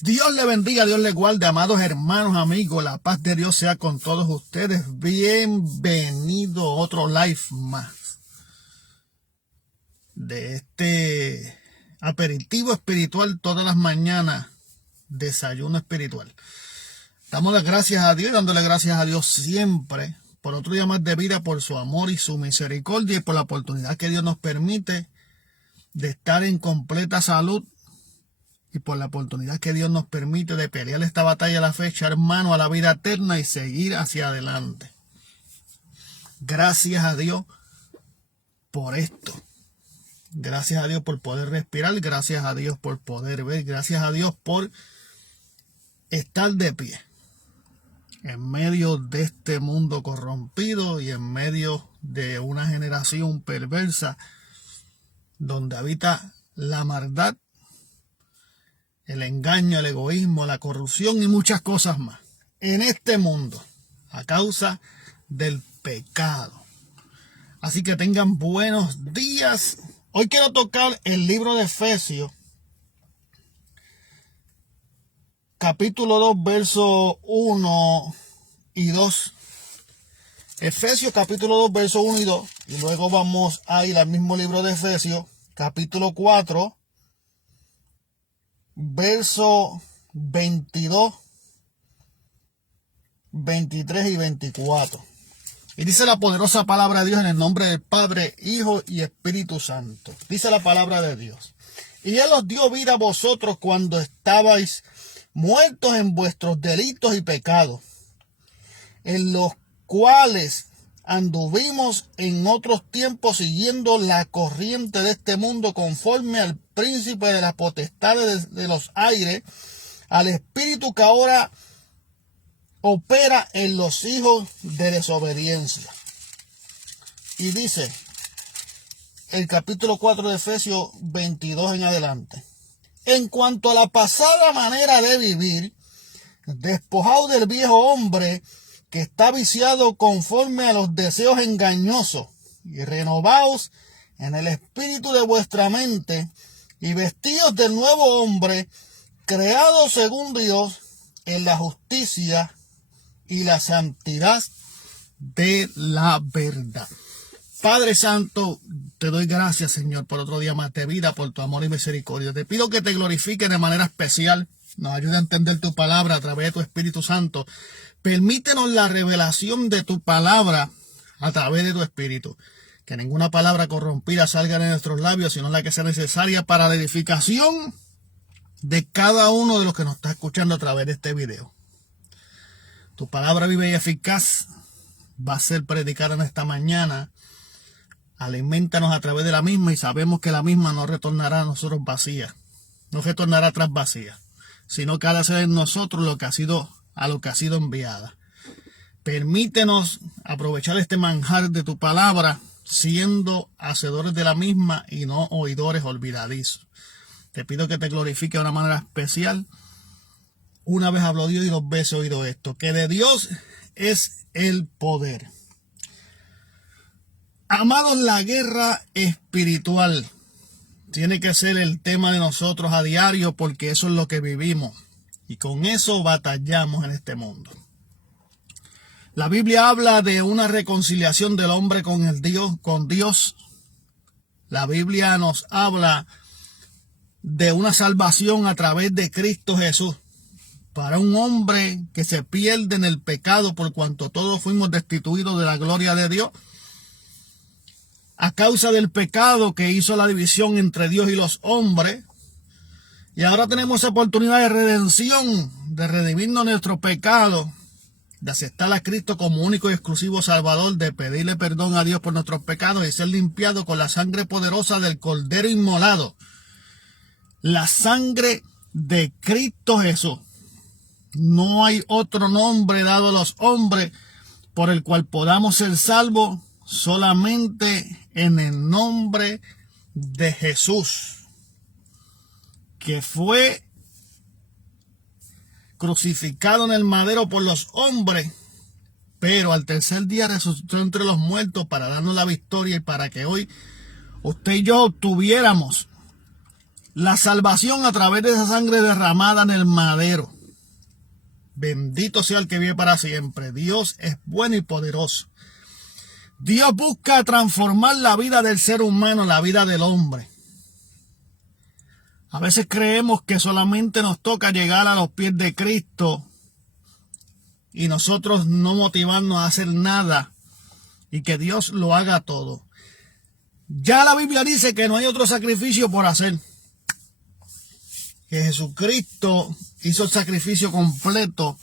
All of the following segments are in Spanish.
Dios le bendiga, Dios le guarde, amados hermanos, amigos, la paz de Dios sea con todos ustedes. Bienvenido a otro live más de este aperitivo espiritual todas las mañanas, desayuno espiritual. Damos las gracias a Dios y dándole gracias a Dios siempre por otro día más de vida, por su amor y su misericordia y por la oportunidad que Dios nos permite de estar en completa salud. Y por la oportunidad que Dios nos permite de pelear esta batalla a la fe, echar mano a la vida eterna y seguir hacia adelante. Gracias a Dios por esto. Gracias a Dios por poder respirar. Gracias a Dios por poder ver. Gracias a Dios por estar de pie en medio de este mundo corrompido y en medio de una generación perversa donde habita la maldad, el engaño, el egoísmo, la corrupción y muchas cosas más en este mundo a causa del pecado. Así que tengan buenos días. Hoy quiero tocar el libro de Efesios, capítulo 2, versos 1 y 2. Efesios capítulo 2, versos 1 y 2. Y luego vamos a ir al mismo libro de Efesios, capítulo 4, verso 22, 23 y 24. Y dice la poderosa palabra de Dios en el nombre del Padre, Hijo y Espíritu Santo. Dice la palabra de Dios. Y Él os dio vida a vosotros cuando estabais muertos en vuestros delitos y pecados, en los cuales anduvimos en otros tiempos siguiendo la corriente de este mundo conforme al príncipe de las potestades de los aires, al espíritu que ahora opera en los hijos de desobediencia. Y dice el capítulo 4 de Efesios 22 en adelante: en cuanto a la pasada manera de vivir, despojaos del viejo hombre que está viciado conforme a los deseos engañosos, y renovaos en el espíritu de vuestra mente, y vestíos del nuevo hombre, creado según Dios, en la justicia y la santidad de la verdad. Padre Santo, te doy gracias, Señor, por otro día más de vida, por tu amor y misericordia. Te pido que te glorifiques de manera especial, nos ayude a entender tu palabra a través de tu Espíritu Santo. Permítenos la revelación de tu palabra a través de tu Espíritu. Que ninguna palabra corrompida salga de nuestros labios, sino la que sea necesaria para la edificación de cada uno de los que nos está escuchando a través de este video. Tu palabra viva y eficaz va a ser predicada en esta mañana. Aliméntanos a través de la misma y sabemos que la misma no retornará a nosotros vacía. No retornará atrás vacía, sino que ha de hacer en nosotros a lo que ha sido enviada. Permítenos aprovechar este manjar de tu palabra, siendo hacedores de la misma y no oidores olvidadizos. Te pido que te glorifique de una manera especial. Una vez habló Dios y dos veces he oído esto, que de Dios es el poder. Amados, la guerra espiritual tiene que ser el tema de nosotros a diario, porque eso es lo que vivimos. Y con eso batallamos en este mundo. La Biblia habla de una reconciliación del hombre con Dios. La Biblia nos habla de una salvación a través de Cristo Jesús. Para un hombre que se pierde en el pecado, por cuanto todos fuimos destituidos de la gloria de Dios, a causa del pecado que hizo la división entre Dios y los hombres. Y ahora tenemos esa oportunidad de redención, de redimirnos nuestro pecado, de aceptar a Cristo como único y exclusivo Salvador, de pedirle perdón a Dios por nuestros pecados y ser limpiado con la sangre poderosa del Cordero inmolado. La sangre de Cristo Jesús. No hay otro nombre dado a los hombres por el cual podamos ser salvos, solamente en el nombre de Jesús, que fue crucificado en el madero por los hombres, pero al tercer día resucitó entre los muertos para darnos la victoria y para que hoy usted y yo obtuviéramos la salvación a través de esa sangre derramada en el madero. Bendito sea el que vive para siempre. Dios es bueno y poderoso. Dios busca transformar la vida del ser humano, la vida del hombre. A veces creemos que solamente nos toca llegar a los pies de Cristo y nosotros no motivarnos a hacer nada y que Dios lo haga todo. Ya la Biblia dice que no hay otro sacrificio por hacer. Que Jesucristo hizo el sacrificio completo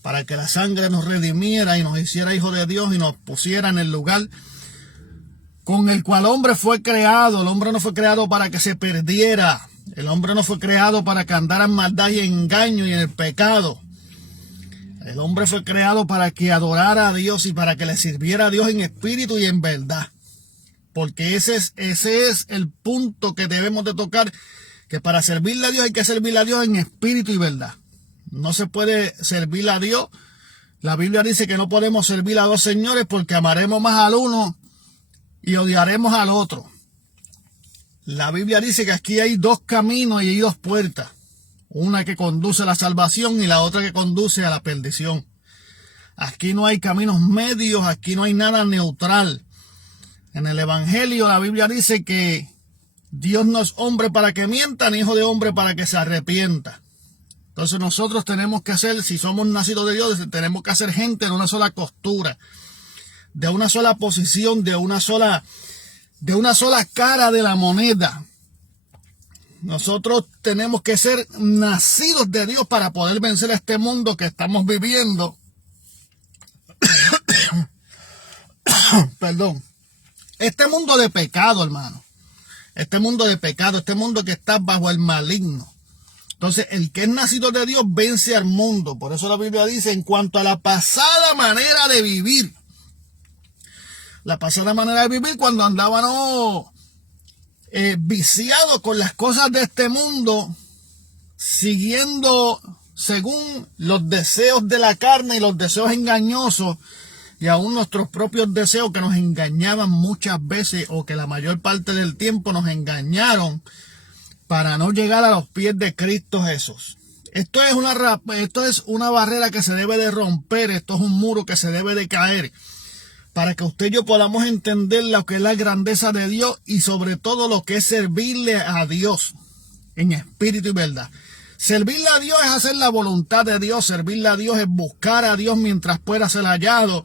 para que la sangre nos redimiera y nos hiciera hijos de Dios y nos pusiera en el lugar con el cual el hombre fue creado. El hombre no fue creado para que se perdiera. El hombre no fue creado para que andara en maldad y engaño y en el pecado. El hombre fue creado para que adorara a Dios y para que le sirviera a Dios en espíritu y en verdad. Porque ese es el punto que debemos de tocar, que para servirle a Dios hay que servirle a Dios en espíritu y verdad. No se puede servir a Dios. La Biblia dice que no podemos servir a dos señores porque amaremos más al uno y odiaremos al otro. La Biblia dice que aquí hay dos caminos y hay dos puertas. Una que conduce a la salvación y la otra que conduce a la perdición. Aquí no hay caminos medios, aquí no hay nada neutral. En el Evangelio la Biblia dice que Dios no es hombre para que mienta, ni hijo de hombre para que se arrepienta. Entonces nosotros tenemos que hacer, si somos nacidos de Dios, tenemos que hacer gente de una sola costura, de una sola posición, de una sola cara de la moneda. Nosotros tenemos que ser nacidos de Dios para poder vencer a este mundo que estamos viviendo. Perdón. Este mundo de pecado, hermano. Este mundo de pecado, este mundo que está bajo el maligno. Entonces, el que es nacido de Dios vence al mundo. Por eso la Biblia dice, en cuanto a la pasada manera de vivir. La pasada manera de vivir cuando andábamos viciados con las cosas de este mundo, siguiendo según los deseos de la carne y los deseos engañosos, y aún nuestros propios deseos que nos engañaban muchas veces, o que la mayor parte del tiempo nos engañaron, para no llegar a los pies de Cristo Jesús. Esto es una barrera que se debe de romper, esto es un muro que se debe de caer, para que usted y yo podamos entender lo que es la grandeza de Dios y sobre todo lo que es servirle a Dios en espíritu y verdad. Servirle a Dios es hacer la voluntad de Dios, servirle a Dios es buscar a Dios mientras pueda ser hallado,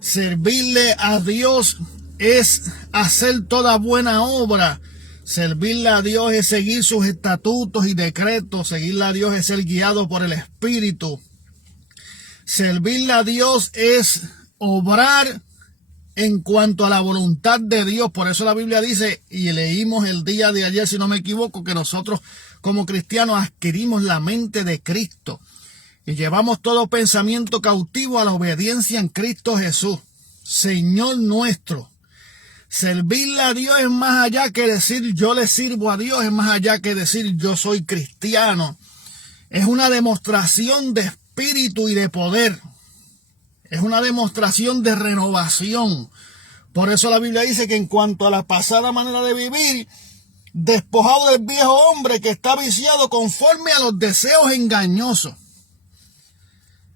servirle a Dios es hacer toda buena obra, servirle a Dios es seguir sus estatutos y decretos, seguirle a Dios es ser guiado por el Espíritu, servirle a Dios es obrar en cuanto a la voluntad de Dios. Por eso la Biblia dice, y leímos el día de ayer, si no me equivoco, que nosotros como cristianos adquirimos la mente de Cristo y llevamos todo pensamiento cautivo a la obediencia en Cristo Jesús, Señor nuestro. Servirle a Dios es más allá que decir yo le sirvo a Dios, es más allá que decir yo soy cristiano. Es una demostración de espíritu y de poder. Es una demostración de renovación. Por eso la Biblia dice que en cuanto a la pasada manera de vivir, despojado del viejo hombre que está viciado conforme a los deseos engañosos,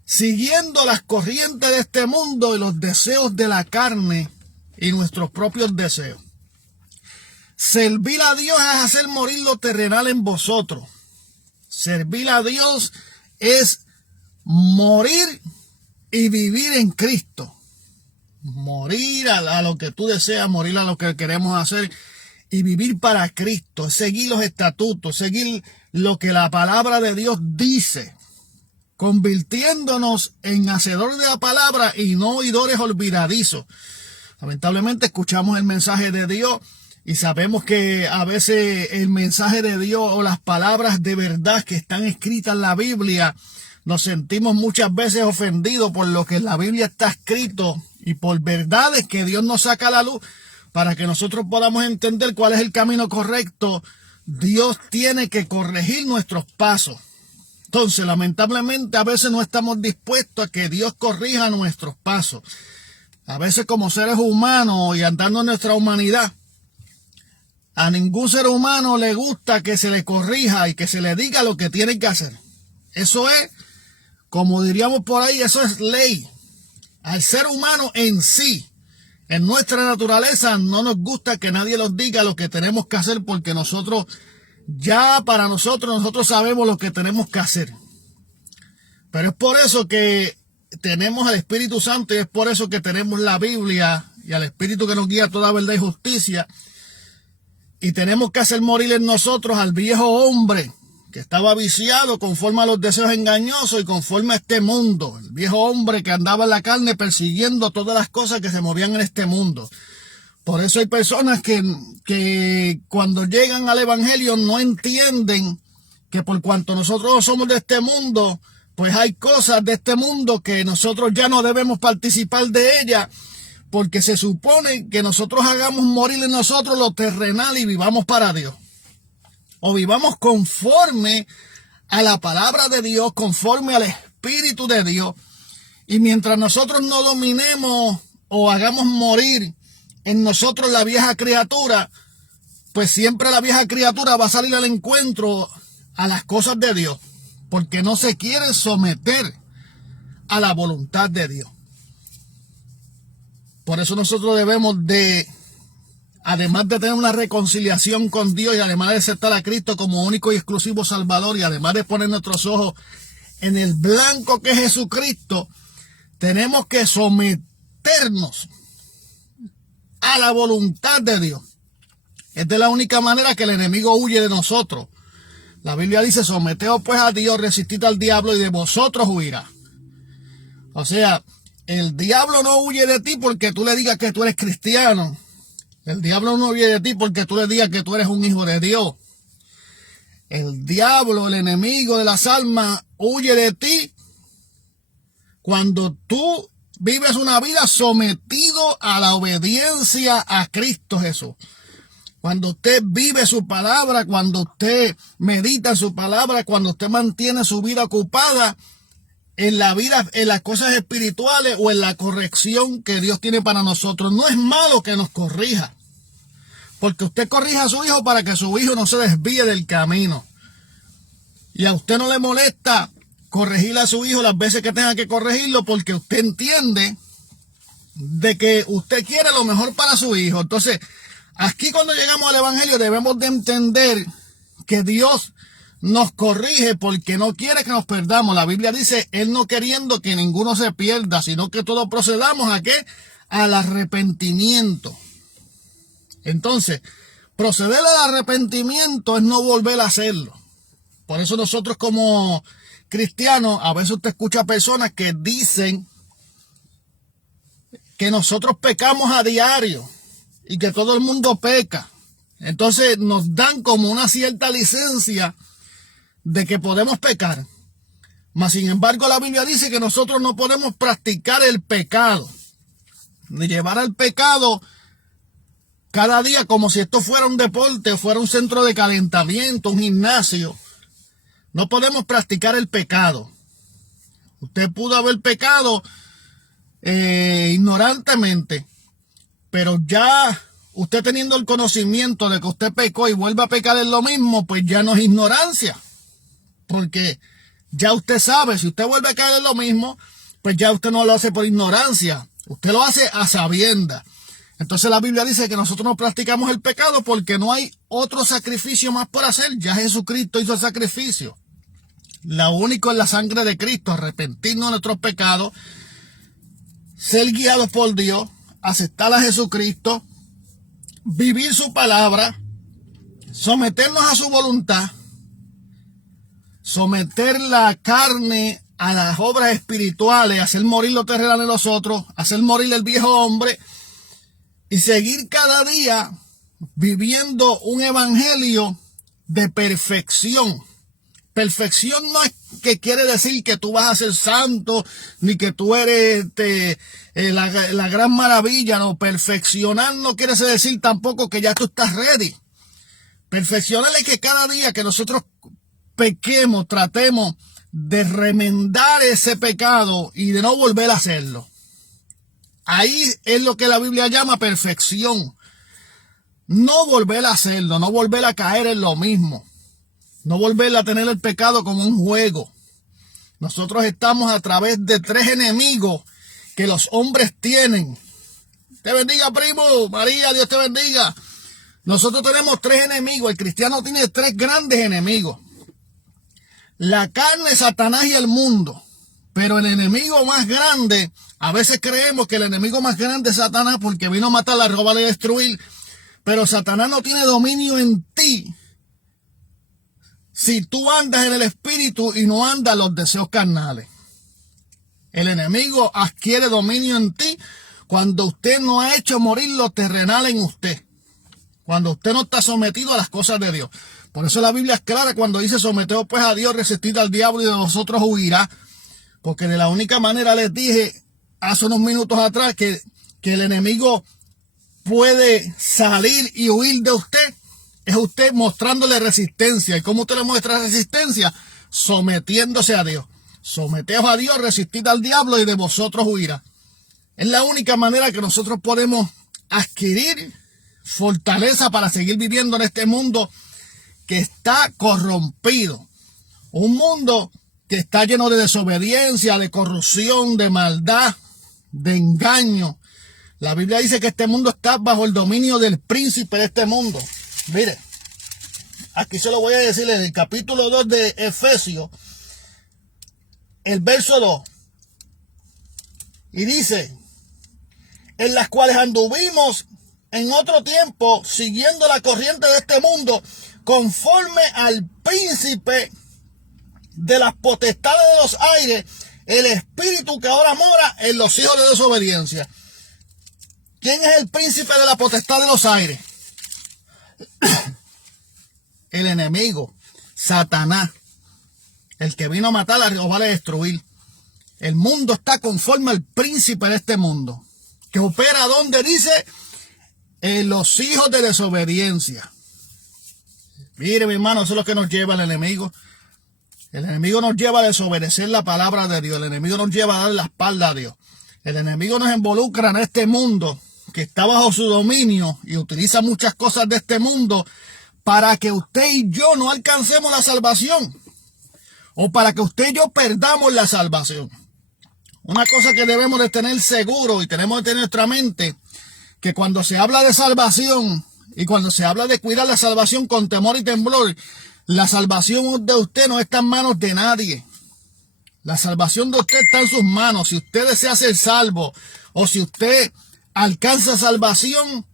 siguiendo las corrientes de este mundo y los deseos de la carne y nuestros propios deseos. Servir a Dios es hacer morir lo terrenal en vosotros. Servir a Dios es morir y vivir en Cristo. Morir a lo que tú deseas, morir a lo que queremos hacer y vivir para Cristo. Seguir los estatutos, seguir lo que la palabra de Dios dice, convirtiéndonos en hacedores de la palabra y no oidores olvidadizos. Lamentablemente escuchamos el mensaje de Dios y sabemos que a veces el mensaje de Dios o las palabras de verdad que están escritas en la Biblia, nos sentimos muchas veces ofendidos por lo que en la Biblia está escrito y por verdades que Dios nos saca a la luz para que nosotros podamos entender cuál es el camino correcto. Dios tiene que corregir nuestros pasos. Entonces, lamentablemente, a veces no estamos dispuestos a que Dios corrija nuestros pasos. A veces como seres humanos y andando en nuestra humanidad, A ningún ser humano le gusta que se le corrija y que se le diga lo que tiene que hacer. Eso es, como diríamos por ahí, eso es ley. Al ser humano en sí, en nuestra naturaleza, no nos gusta que nadie nos diga lo que tenemos que hacer, porque nosotros sabemos lo que tenemos que hacer. Pero es por eso que tenemos al Espíritu Santo y es por eso que tenemos la Biblia y al Espíritu que nos guía a toda verdad y justicia. Y tenemos que hacer morir en nosotros al viejo hombre que estaba viciado conforme a los deseos engañosos y conforme a este mundo. El viejo hombre que andaba en la carne persiguiendo todas las cosas que se movían en este mundo. Por eso hay personas que cuando llegan al Evangelio no entienden que por cuanto nosotros somos de este mundo, pues hay cosas de este mundo que nosotros ya no debemos participar de ellas, porque se supone que nosotros hagamos morir en nosotros lo terrenal y vivamos para Dios. O vivamos conforme a la palabra de Dios, conforme al Espíritu de Dios. Y mientras nosotros no dominemos o hagamos morir en nosotros la vieja criatura, pues siempre la vieja criatura va a salir al encuentro a las cosas de Dios, porque no se quiere someter a la voluntad de Dios. Por eso nosotros debemos de, además de tener una reconciliación con Dios y además de aceptar a Cristo como único y exclusivo Salvador y además de poner nuestros ojos en el blanco que es Jesucristo, tenemos que someternos a la voluntad de Dios. Esta es la única manera que el enemigo huye de nosotros. La Biblia dice, someteos pues a Dios, resistid al diablo y de vosotros huirá. O sea, el diablo no huye de ti porque tú le digas que tú eres cristiano. El diablo no huye de ti porque tú le digas que tú eres un hijo de Dios. El diablo, el enemigo de las almas, huye de ti cuando tú vives una vida sometido a la obediencia a Cristo Jesús. Cuando usted vive su palabra, cuando usted medita su palabra, cuando usted mantiene su vida ocupada en la vida, en las cosas espirituales o en la corrección que Dios tiene para nosotros. No es malo que nos corrija, porque usted corrija a su hijo para que su hijo no se desvíe del camino. Y a usted no le molesta corregir a su hijo las veces que tenga que corregirlo, porque usted entiende de que usted quiere lo mejor para su hijo. Entonces, aquí cuando llegamos al Evangelio debemos de entender que Dios nos corrige porque no quiere que nos perdamos. La Biblia dice, Él no queriendo que ninguno se pierda, sino que todos procedamos ¿a qué? Al arrepentimiento. Entonces, proceder al arrepentimiento es no volver a hacerlo. Por eso nosotros como cristianos, a veces usted escucha personas que dicen que nosotros pecamos a diario y que todo el mundo peca. Entonces nos dan como una cierta licencia de que podemos pecar. Mas sin embargo la Biblia dice que nosotros no podemos practicar el pecado, ni llevar al pecado cada día como si esto fuera un deporte, fuera un centro de calentamiento, un gimnasio. No podemos practicar el pecado. Usted pudo haber pecado ignorantemente, pero ya usted teniendo el conocimiento de que usted pecó y vuelve a pecar en lo mismo, pues ya no es ignorancia. Porque ya usted sabe, si usted vuelve a caer en lo mismo, pues ya usted no lo hace por ignorancia. Usted lo hace a sabiendas. Entonces la Biblia dice que nosotros no practicamos el pecado porque no hay otro sacrificio más por hacer. Ya Jesucristo hizo el sacrificio. Lo único es la sangre de Cristo, arrepentirnos de nuestros pecados, ser guiados por Dios, aceptar a Jesucristo, vivir su palabra, someternos a su voluntad, someter la carne a las obras espirituales, hacer morir lo terrenal en nosotros, hacer morir el viejo hombre y seguir cada día viviendo un evangelio de perfección. Perfección no es que quiere decir que tú vas a ser santo, ni que tú eres la gran maravilla. No, perfeccionar no quiere decir tampoco que ya tú estás ready. Perfeccionar es que cada día que nosotros pequemos, tratemos de remendar ese pecado y de no volver a hacerlo. Ahí es lo que la Biblia llama perfección. no volver a hacerlo, no volver a caer en lo mismo, no volver a tener el pecado como un juego. Nosotros estamos a través de 3 enemigos que los hombres tienen. Te bendiga, primo. María, Dios te bendiga. Nosotros tenemos 3 enemigos. El cristiano tiene 3 grandes enemigos. La carne, Satanás y el mundo. Pero el enemigo más grande, a veces creemos que el enemigo más grande es Satanás porque vino a matar, a robar y destruir. Pero Satanás no tiene dominio en ti si tú andas en el espíritu y no andas los deseos carnales. El enemigo adquiere dominio en ti cuando usted no ha hecho morir lo terrenal en usted. Cuando usted no está sometido a las cosas de Dios. Por eso la Biblia es clara cuando dice: someteos pues a Dios, resistid al diablo y de vosotros huirá. Porque de la única manera, les dije hace unos minutos atrás, que el enemigo puede salir y huir de usted, es usted mostrándole resistencia. ¿Y cómo usted le muestra resistencia? Sometiéndose a Dios. Someteos a Dios, resistid al diablo y de vosotros huirá. Es la única manera que nosotros podemos adquirir fortaleza para seguir viviendo en este mundo que está corrompido. Un mundo que está lleno de desobediencia, de corrupción, de maldad, de engaño. La Biblia dice que este mundo está bajo el dominio del príncipe de este mundo. Mire, aquí se lo voy a decir en el capítulo 2 de Efesios, el verso 2. Y dice: en las cuales anduvimos en otro tiempo, siguiendo la corriente de este mundo, conforme al príncipe de las potestades de los aires, el espíritu que ahora mora en los hijos de desobediencia. ¿Quién es el príncipe de la potestad de los aires? El enemigo, Satanás, el que vino a matar, a robar, a destruir. El mundo está conforme al príncipe de este mundo, que opera donde dice: en los hijos de desobediencia. Mire, mi hermano, eso es lo que nos lleva el enemigo. El enemigo nos lleva a desobedecer la palabra de Dios. El enemigo nos lleva a dar la espalda a Dios. El enemigo nos involucra en este mundo que está bajo su dominio y utiliza muchas cosas de este mundo para que usted y yo no alcancemos la salvación, o para que usted y yo perdamos la salvación. Una cosa que debemos de tener seguro y tenemos que tener en nuestra mente, que cuando se habla de salvación y cuando se habla de cuidar la salvación con temor y temblor, la salvación de usted no está en manos de nadie. La salvación de usted está en sus manos. Si usted desea ser salvo o si usted alcanza salvación,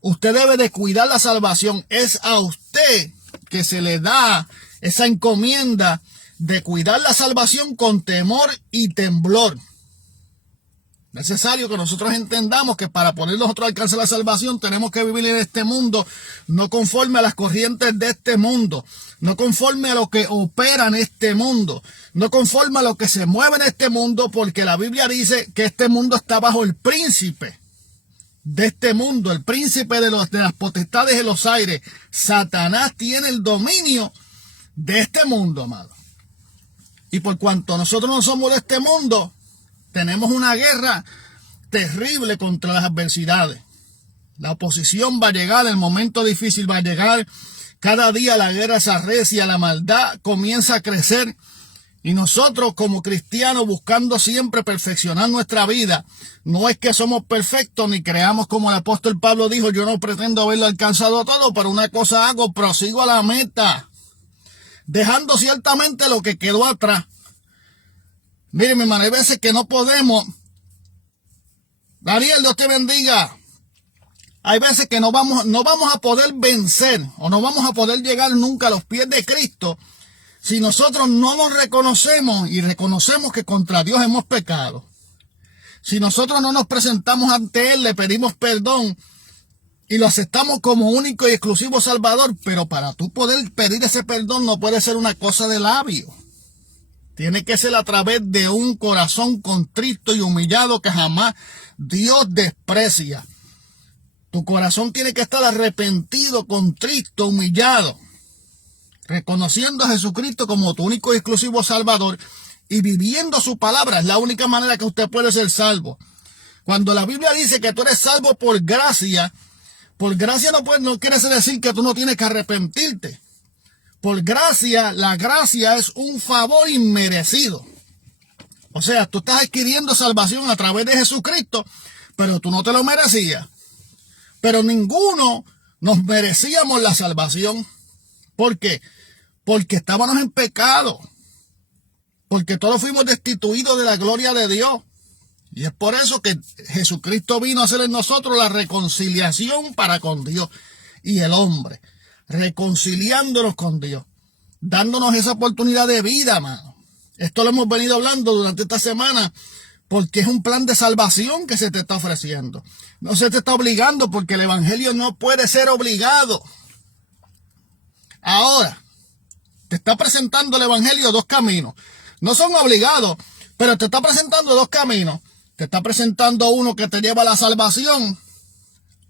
usted debe de cuidar la salvación. Es a usted que se le da esa encomienda de cuidar la salvación con temor y temblor. Necesario que nosotros entendamos que para poder nosotros alcanzar la salvación tenemos que vivir en este mundo no conforme a las corrientes de este mundo, no conforme a lo que opera en este mundo, no conforme a lo que se mueve en este mundo, porque la Biblia dice que este mundo está bajo el príncipe de este mundo, el príncipe de las potestades de los aires. Satanás tiene el dominio de este mundo, amado. Y por cuanto nosotros no somos de este mundo, tenemos una guerra terrible contra las adversidades. La oposición va a llegar, el momento difícil va a llegar. Cada día la guerra se arrecia, la maldad comienza a crecer. Y nosotros como cristianos, buscando siempre perfeccionar nuestra vida, no es que somos perfectos ni creamos, como el apóstol Pablo dijo: yo no pretendo haberlo alcanzado todo, pero una cosa hago, prosigo a la meta, dejando ciertamente lo que quedó atrás. Mire, mi hermano, hay veces que no podemos. Daniel, Dios te bendiga. Hay veces que no vamos a poder vencer o no vamos a poder llegar nunca a los pies de Cristo si nosotros no nos reconocemos y reconocemos que contra Dios hemos pecado. Si nosotros no nos presentamos ante Él, le pedimos perdón y lo aceptamos como único y exclusivo Salvador. Pero para tú poder pedir ese perdón no puede ser una cosa de labios. Tiene que ser a través de un corazón contrito y humillado que jamás Dios desprecia. Tu corazón tiene que estar arrepentido, contrito, humillado, reconociendo a Jesucristo como tu único y exclusivo Salvador y viviendo su palabra. Es la única manera que usted puede ser salvo. Cuando la Biblia dice que tú eres salvo por gracia, Por gracia no quiere decir que tú no tienes que arrepentirte. Por gracia, la gracia es un favor inmerecido. O sea, tú estás adquiriendo salvación a través de Jesucristo, pero tú no te lo merecías. Pero ninguno nos merecíamos la salvación. ¿Por qué? Porque estábamos en pecado. Porque todos fuimos destituidos de la gloria de Dios. Y es por eso que Jesucristo vino a hacer en nosotros la reconciliación para con Dios y el hombre. Reconciliándonos con Dios. Dándonos esa oportunidad de vida, mano. Esto lo hemos venido hablando durante esta semana porque es un plan de salvación que se te está ofreciendo. No se te está obligando porque el evangelio no puede ser obligado. Ahora, te está presentando el evangelio dos caminos. No son obligados, pero te está presentando dos caminos. Te está presentando uno que te lleva a la salvación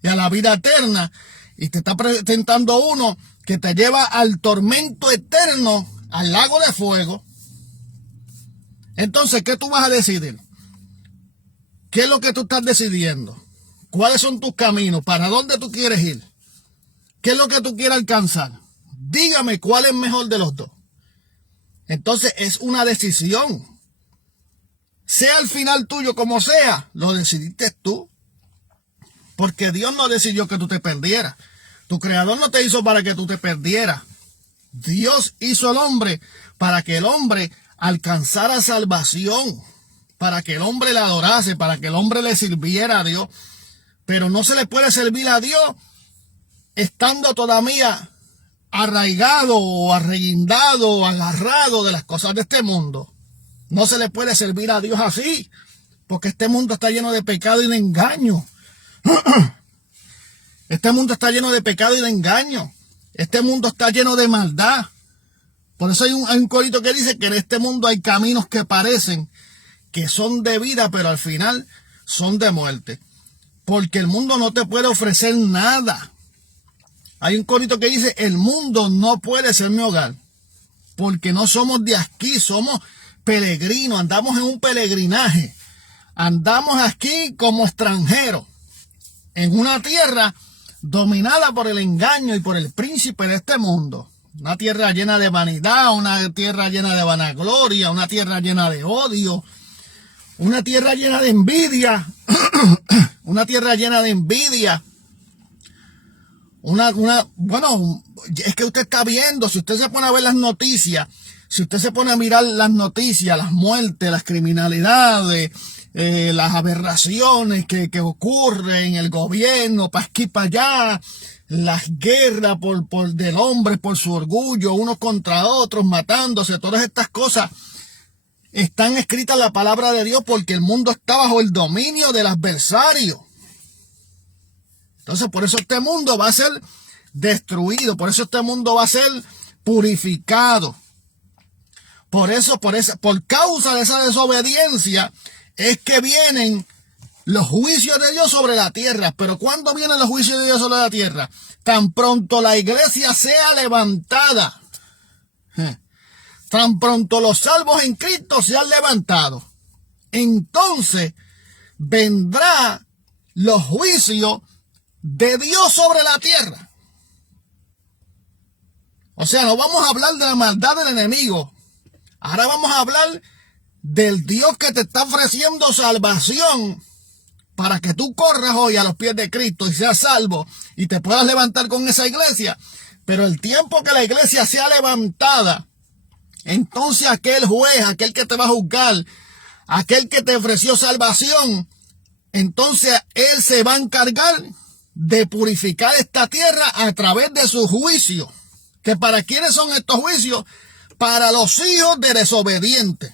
y a la vida eterna. Y te está presentando uno que te lleva al tormento eterno, al lago de fuego. Entonces, ¿qué tú vas a decidir? ¿Qué es lo que tú estás decidiendo? ¿Cuáles son tus caminos? ¿Para dónde tú quieres ir? ¿Qué es lo que tú quieres alcanzar? Dígame cuál es mejor de los dos. Entonces, es una decisión. Sea el final tuyo como sea, lo decidiste tú. Porque Dios no decidió que tú te perdieras. Tu creador no te hizo para que tú te perdieras. Dios hizo al hombre para que el hombre alcanzara salvación, para que el hombre le adorase, para que el hombre le sirviera a Dios. Pero no se le puede servir a Dios estando todavía arraigado o arreguindado o agarrado de las cosas de este mundo. No se le puede servir a Dios así, porque este mundo está lleno de pecado y de engaño. Este mundo está lleno de pecado y de engaño. Este mundo está lleno de maldad. Por eso hay un corito que dice que en este mundo hay caminos que parecen que son de vida, pero al final son de muerte. Porque el mundo no te puede ofrecer nada. Hay un corito que dice, el mundo no puede ser mi hogar. Porque no somos de aquí, somos peregrinos, andamos en un peregrinaje. Andamos aquí como extranjeros, en una tierra dominada por el engaño y por el príncipe de este mundo. Una tierra llena de vanidad, una tierra llena de vanagloria, una tierra llena de odio, una tierra llena de envidia, una tierra llena de envidia. Bueno, es que usted está viendo, si usted se pone a ver las noticias, si usted se pone a mirar las noticias, las muertes, las criminalidades, las aberraciones que ocurren en el gobierno, para aquí para allá, las guerras del hombre por su orgullo, unos contra otros, matándose, todas estas cosas están escritas en la palabra de Dios porque el mundo está bajo el dominio del adversario. Entonces, por eso este mundo va a ser destruido, por eso este mundo va a ser purificado. Por causa de esa desobediencia es que vienen los juicios de Dios sobre la tierra. Pero ¿cuándo vienen los juicios de Dios sobre la tierra? Tan pronto la iglesia sea levantada. Tan pronto los salvos en Cristo sean levantados. Entonces vendrá los juicios de Dios sobre la tierra. O sea, no vamos a hablar de la maldad del enemigo. Ahora vamos a hablar del Dios que te está ofreciendo salvación para que tú corras hoy a los pies de Cristo y seas salvo y te puedas levantar con esa iglesia. Pero el tiempo que la iglesia sea levantada, entonces aquel juez, aquel que te va a juzgar, aquel que te ofreció salvación, entonces él se va a encargar de purificar esta tierra a través de su juicio. ¿Que para quiénes son estos juicios? Para los hijos de desobedientes.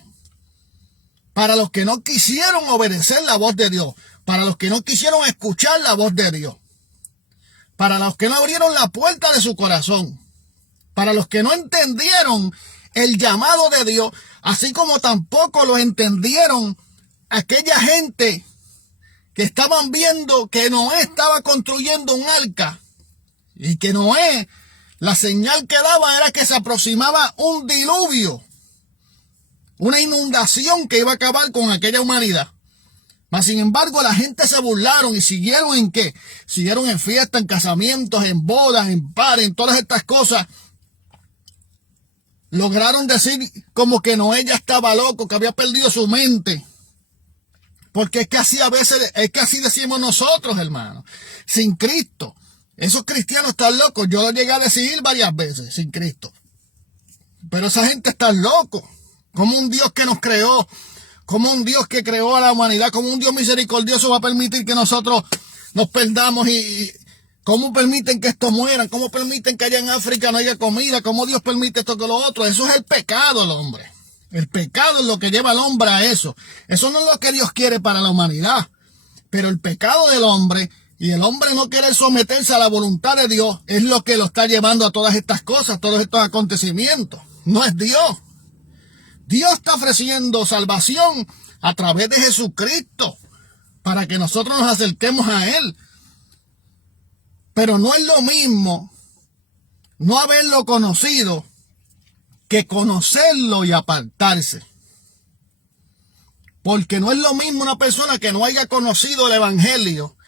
Para los que no quisieron obedecer la voz de Dios. Para los que no quisieron escuchar la voz de Dios. Para los que no abrieron la puerta de su corazón. Para los que no entendieron el llamado de Dios. Así como tampoco lo entendieron aquella gente que estaban viendo que Noé estaba construyendo un arca. Y que Noé, la señal que daba era que se aproximaba un diluvio. Una inundación que iba a acabar con aquella humanidad. Mas sin embargo la gente se burlaron y siguieron ¿en qué? Siguieron en fiestas, en casamientos, en bodas, en pares, en todas estas cosas. Lograron decir como que Noé ya estaba loco, que había perdido su mente. Porque es que así a veces, es que así decimos nosotros, hermanos. Sin Cristo. Esos cristianos están locos. Yo lo llegué a decir varias veces, sin Cristo. Pero esa gente está loco. Como un Dios que nos creó, como un Dios que creó a la humanidad, como un Dios misericordioso va a permitir que nosotros nos perdamos y cómo permiten que esto mueran, cómo permiten que allá en África no haya comida, cómo Dios permite esto que lo otro. Eso es el pecado del hombre. El pecado es lo que lleva al hombre a eso. Eso no es lo que Dios quiere para la humanidad. Pero el pecado del hombre y el hombre no querer someterse a la voluntad de Dios es lo que lo está llevando a todas estas cosas, todos estos acontecimientos. No es Dios. Dios está ofreciendo salvación a través de Jesucristo para que nosotros nos acerquemos a Él. Pero no es lo mismo no haberlo conocido que conocerlo y apartarse. Porque no es lo mismo una persona que no haya conocido el Evangelio,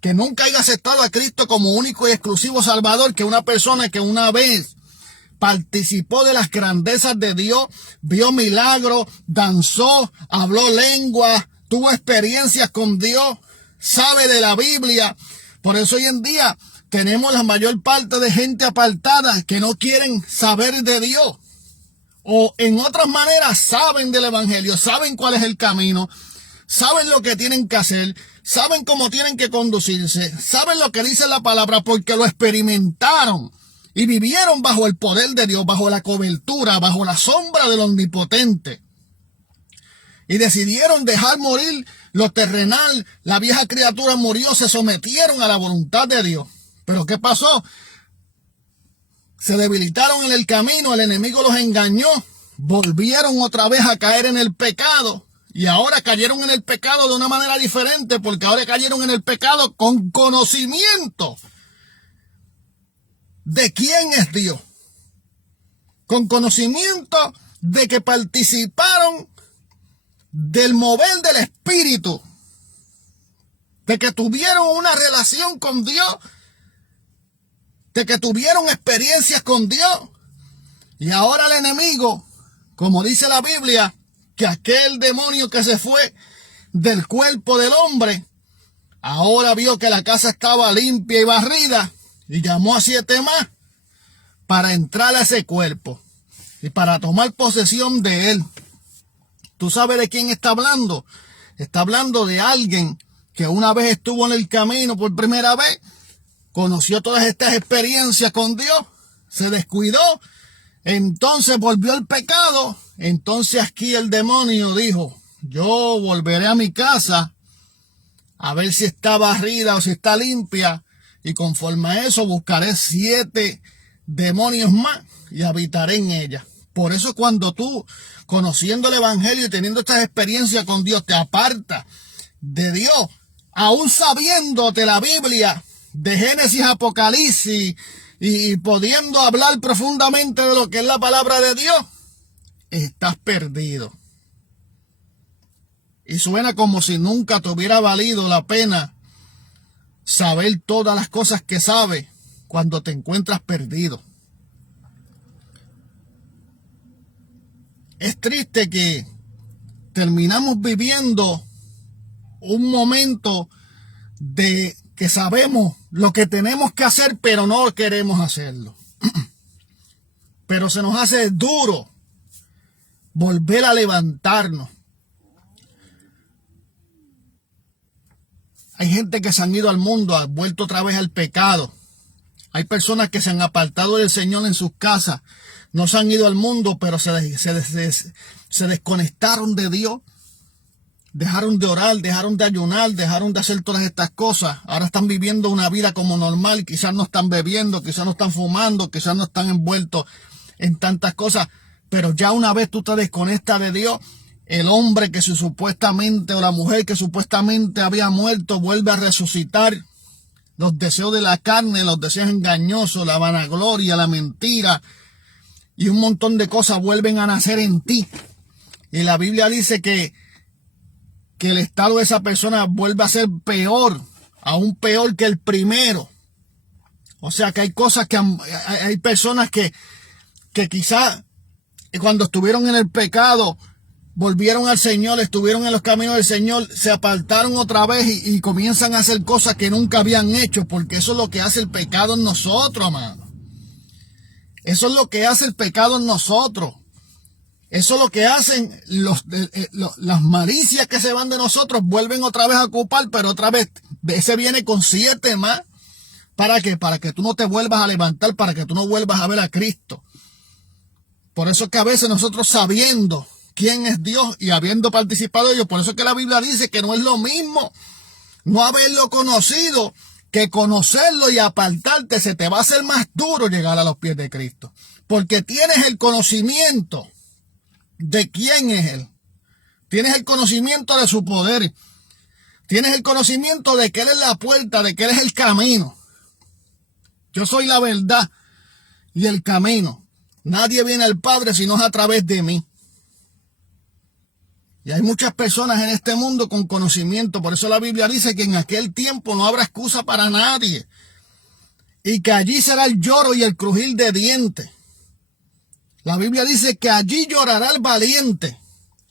que nunca haya aceptado a Cristo como único y exclusivo Salvador, que una persona que una vez participó de las grandezas de Dios, vio milagros, danzó, habló lengua, tuvo experiencias con Dios, sabe de la Biblia. Por eso hoy en día tenemos la mayor parte de gente apartada que no quieren saber de Dios. O en otras maneras saben del Evangelio, saben cuál es el camino, saben lo que tienen que hacer, saben cómo tienen que conducirse, saben lo que dice la palabra porque lo experimentaron. Y vivieron bajo el poder de Dios, bajo la cobertura, bajo la sombra del Omnipotente. Y decidieron dejar morir lo terrenal. La vieja criatura murió, se sometieron a la voluntad de Dios. Pero ¿qué pasó? Se debilitaron en el camino, el enemigo los engañó. Volvieron otra vez a caer en el pecado. Y ahora cayeron en el pecado de una manera diferente, porque ahora cayeron en el pecado con conocimiento de quién es Dios, con conocimiento de que participaron del mover del Espíritu, de que tuvieron una relación con Dios, de que tuvieron experiencias con Dios. Y ahora el enemigo, como dice la Biblia, que aquel demonio que se fue del cuerpo del hombre, ahora vio que la casa estaba limpia y barrida, y llamó a 7 más para entrar a ese cuerpo y para tomar posesión de él. ¿Tú sabes de quién está hablando? Está hablando de alguien que una vez estuvo en el camino por primera vez, conoció todas estas experiencias con Dios, se descuidó, entonces volvió al pecado. Entonces aquí el demonio dijo: yo volveré a mi casa a ver si está barrida o si está limpia. Y conforme a eso buscaré 7 demonios más y habitaré en ella. Por eso cuando tú, conociendo el Evangelio y teniendo estas experiencias con Dios, te apartas de Dios, aún sabiéndote la Biblia de Génesis a Apocalipsis y pudiendo hablar profundamente de lo que es la palabra de Dios, estás perdido. Y suena como si nunca te hubiera valido la pena saber todas las cosas que sabes cuando te encuentras perdido. Es triste que terminamos viviendo un momento de que sabemos lo que tenemos que hacer, pero no queremos hacerlo. Pero se nos hace duro volver a levantarnos. Hay gente que se han ido al mundo, han vuelto otra vez al pecado. Hay personas que se han apartado del Señor en sus casas. No se han ido al mundo, pero se desconectaron de Dios. Dejaron de orar, dejaron de ayunar, dejaron de hacer todas estas cosas. Ahora están viviendo una vida como normal. Quizás no están bebiendo, quizás no están fumando, quizás no están envueltos en tantas cosas. Pero ya una vez tú te desconectas de Dios, el hombre que supuestamente o la mujer que supuestamente había muerto vuelve a resucitar. Los deseos de la carne, los deseos engañosos, la vanagloria, la mentira y un montón de cosas vuelven a nacer en ti. Y la Biblia dice que que el estado de esa persona vuelva a ser peor, aún peor que el primero. O sea que hay cosas que hay personas que quizás cuando estuvieron en el pecado, volvieron al Señor, estuvieron en los caminos del Señor, se apartaron otra vez y comienzan a hacer cosas que nunca habían hecho, porque eso es lo que hace el pecado en nosotros, hermano. Eso es lo que hace el pecado en nosotros. Eso es lo que hacen las malicias que se van de nosotros, vuelven otra vez a ocupar, pero otra vez ese viene con 7 más. ¿Para qué? Para que tú no te vuelvas a levantar, para que tú no vuelvas a ver a Cristo. Por eso es que a veces nosotros, sabiendo quién es Dios y habiendo participado de ello, por eso es que la Biblia dice que no es lo mismo no haberlo conocido que conocerlo y apartarte. Se te va a hacer más duro llegar a los pies de Cristo, porque tienes el conocimiento de quién es Él. Tienes el conocimiento de su poder. Tienes el conocimiento de que Él es la puerta, de que Él es el camino. Yo soy la verdad y el camino. Nadie viene al Padre si no es a través de mí. Y hay muchas personas en este mundo con conocimiento. Por eso la Biblia dice que en aquel tiempo no habrá excusa para nadie. Y que allí será el lloro y el crujir de dientes. La Biblia dice que allí llorará el valiente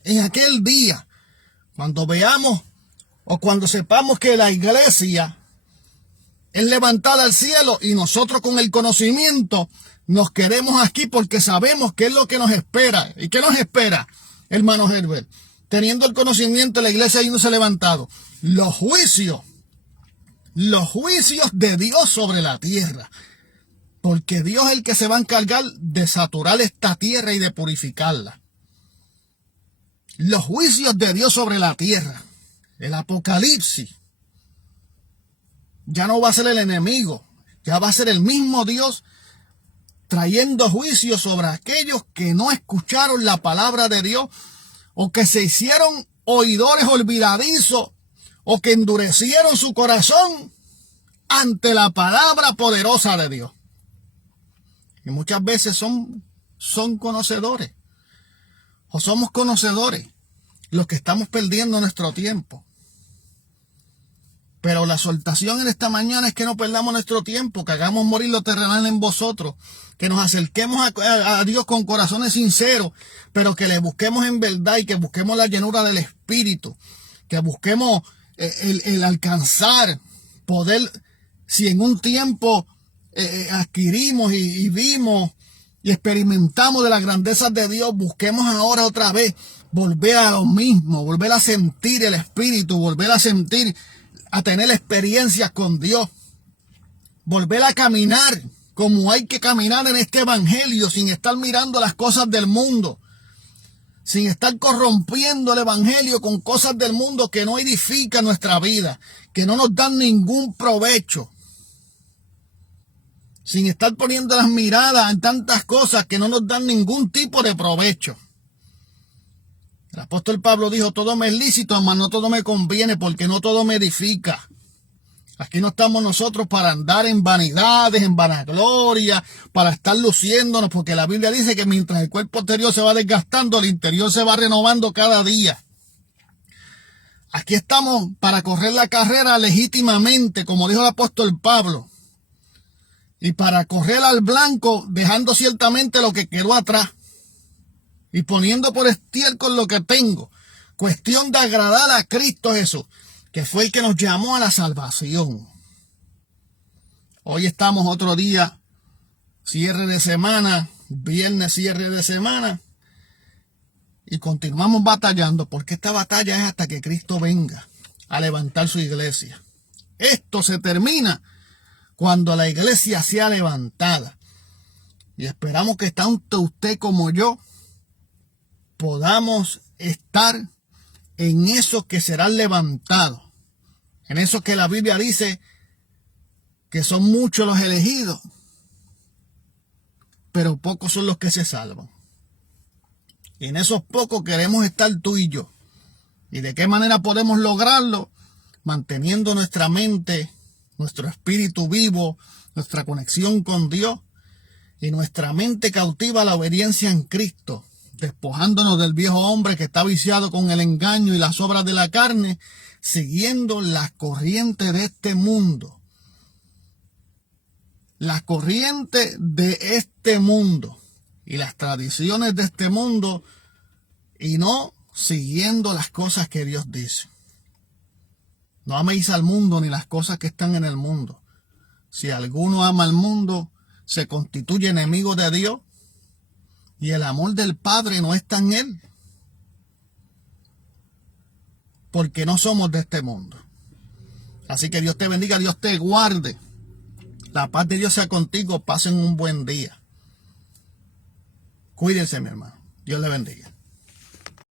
en aquel día. Cuando veamos o cuando sepamos que la iglesia es levantada al cielo y nosotros con el conocimiento nos quedemos aquí porque sabemos qué es lo que nos espera. ¿Y qué nos espera, hermano Herbert? Teniendo el conocimiento de la iglesia yéndose levantado. Los juicios de Dios sobre la tierra. Porque Dios es el que se va a encargar de saturar esta tierra y de purificarla. Los juicios de Dios sobre la tierra. El Apocalipsis. Ya no va a ser el enemigo. Ya va a ser el mismo Dios trayendo juicio sobre aquellos que no escucharon la palabra de Dios o que se hicieron oidores olvidadizos o que endurecieron su corazón ante la palabra poderosa de Dios. Y muchas veces son conocedores o somos conocedores los que estamos perdiendo nuestro tiempo. Pero la exhortación en esta mañana es que no perdamos nuestro tiempo, que hagamos morir lo terrenal en vosotros, que nos acerquemos a Dios con corazones sinceros, pero que le busquemos en verdad y que busquemos la llenura del Espíritu, que busquemos el alcanzar, poder, si en un tiempo adquirimos y vimos y experimentamos de las grandezas de Dios, busquemos ahora otra vez volver a lo mismo, volver a sentir el Espíritu, volver a sentir, a tener experiencias con Dios, volver a caminar como hay que caminar en este evangelio, sin estar mirando las cosas del mundo, sin estar corrompiendo el evangelio con cosas del mundo que no edifican nuestra vida, que no nos dan ningún provecho, sin estar poniendo las miradas en tantas cosas que no nos dan ningún tipo de provecho. El apóstol Pablo dijo, todo me es lícito, mas no todo me conviene, porque no todo me edifica. Aquí no estamos nosotros para andar en vanidades, en vanagloria, para estar luciéndonos, porque la Biblia dice que mientras el cuerpo exterior se va desgastando, el interior se va renovando cada día. Aquí estamos para correr la carrera legítimamente, como dijo el apóstol Pablo, y para correr al blanco, dejando ciertamente lo que quedó atrás. Y poniendo por estiércol lo que tengo. Cuestión de agradar a Cristo Jesús, que fue el que nos llamó a la salvación. Hoy estamos otro día, cierre de semana, viernes cierre de semana. Y continuamos batallando, porque esta batalla es hasta que Cristo venga a levantar su iglesia. Esto se termina cuando la iglesia sea levantada. Y esperamos que tanto usted como yo podamos estar en esos que serán levantados, en esos que la Biblia dice que son muchos los elegidos, pero pocos son los que se salvan. Y en esos pocos queremos estar tú y yo. ¿Y de qué manera podemos lograrlo? Manteniendo nuestra mente, nuestro espíritu vivo, nuestra conexión con Dios y nuestra mente cautiva a la obediencia en Cristo. despojándonos del viejo hombre que está viciado con el engaño y las obras de la carne, siguiendo las corrientes de este mundo. Las corrientes de este mundo y las tradiciones de este mundo, y no siguiendo las cosas que Dios dice. No améis al mundo ni las cosas que están en el mundo. Si alguno ama al mundo, se constituye enemigo de Dios, y el amor del Padre no está en él, porque no somos de este mundo. Así que Dios te bendiga, Dios te guarde. La paz de Dios sea contigo. Pasen un buen día. Cuídense, mi hermano. Dios le bendiga.